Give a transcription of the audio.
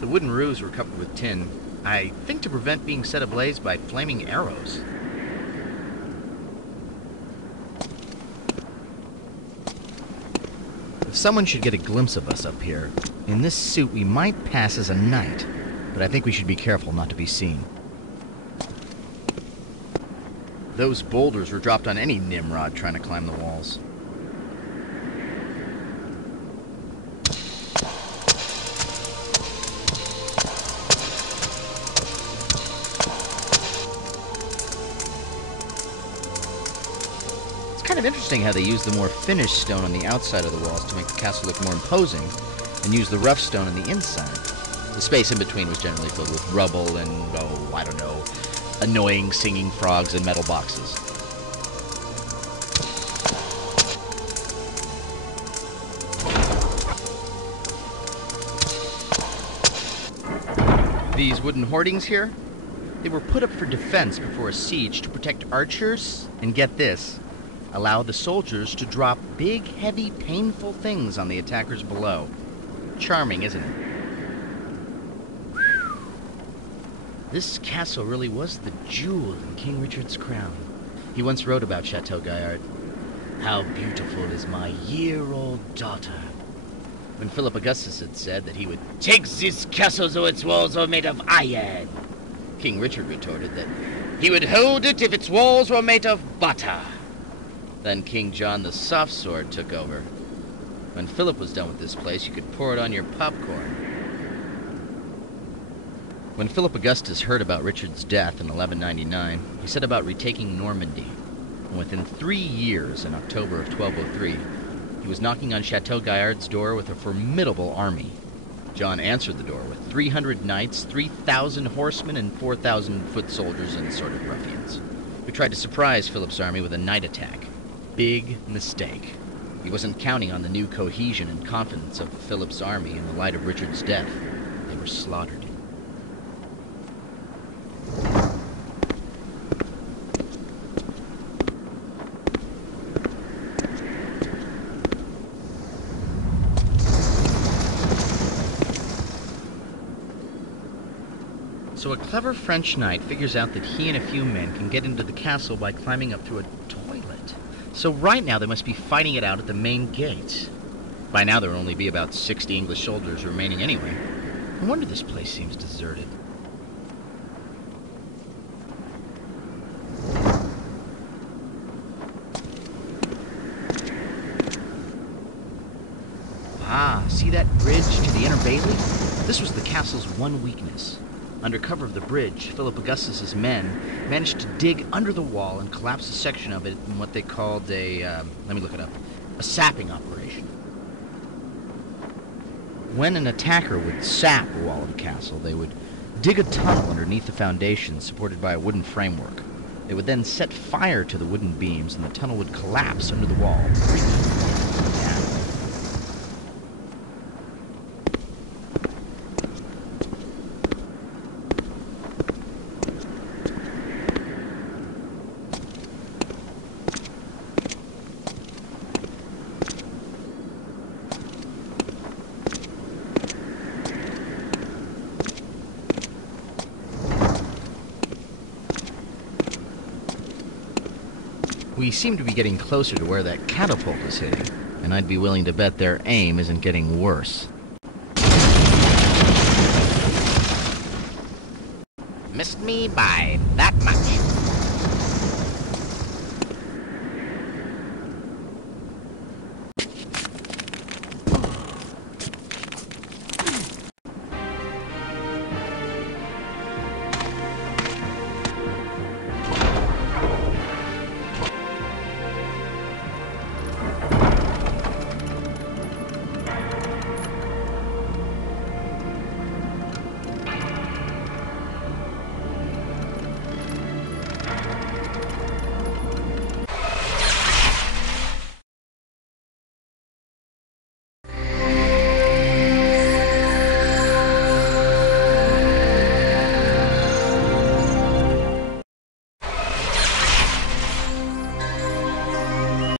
The wooden roofs were covered with tin, I think to prevent being set ablaze by flaming arrows. If someone should get a glimpse of us up here, in this suit we might pass as a knight, but I think we should be careful not to be seen. Those boulders were dropped on any Nimrod trying to climb the walls. Kind of interesting how they use the more finished stone on the outside of the walls to make the castle look more imposing, and use the rough stone on the inside. The space in between was generally filled with rubble and, oh, I don't know, annoying singing frogs and metal boxes. These wooden hoardings here, they were put up for defense before a siege to protect archers, and get this, allow the soldiers to drop big, heavy, painful things on the attackers below. Charming, isn't it? This castle really was the jewel in King Richard's crown. He once wrote about Chateau Gaillard. How beautiful is my year-old daughter. When Philip Augustus had said that he would take this castle though its walls are made of iron, King Richard retorted that he would hold it if its walls were made of butter. Then King John the Soft Sword took over. When Philip was done with this place, you could pour it on your popcorn. When Philip Augustus heard about Richard's death in 1199, he set about retaking Normandy. And within 3 years, in October of 1203, he was knocking on Chateau Gaillard's door with a formidable army. John answered the door with 300 knights, 3,000 horsemen, and 4,000 foot soldiers and assorted ruffians, who tried to surprise Philip's army with a night attack. Big mistake. He wasn't counting on the new cohesion and confidence of Philip's army in the light of Richard's death. They were slaughtered. So a clever French knight figures out that he and a few men can get into the castle by climbing up through a toilet. So right now they must be fighting it out at the main gate. By now there will only be about 60 English soldiers remaining anyway. No wonder this place seems deserted. Ah, see that bridge to the inner bailey? This was the castle's one weakness. Under cover of the bridge, Philip Augustus's men managed to dig under the wall and collapse a section of it in what they called a sapping operation. When an attacker would sap a wall of a castle, they would dig a tunnel underneath the foundation supported by a wooden framework. They would then set fire to the wooden beams and the tunnel would collapse under the wall, bringing it down. We seem to be getting closer to where that catapult is hitting, and I'd be willing to bet their aim isn't getting worse. Missed me by that much.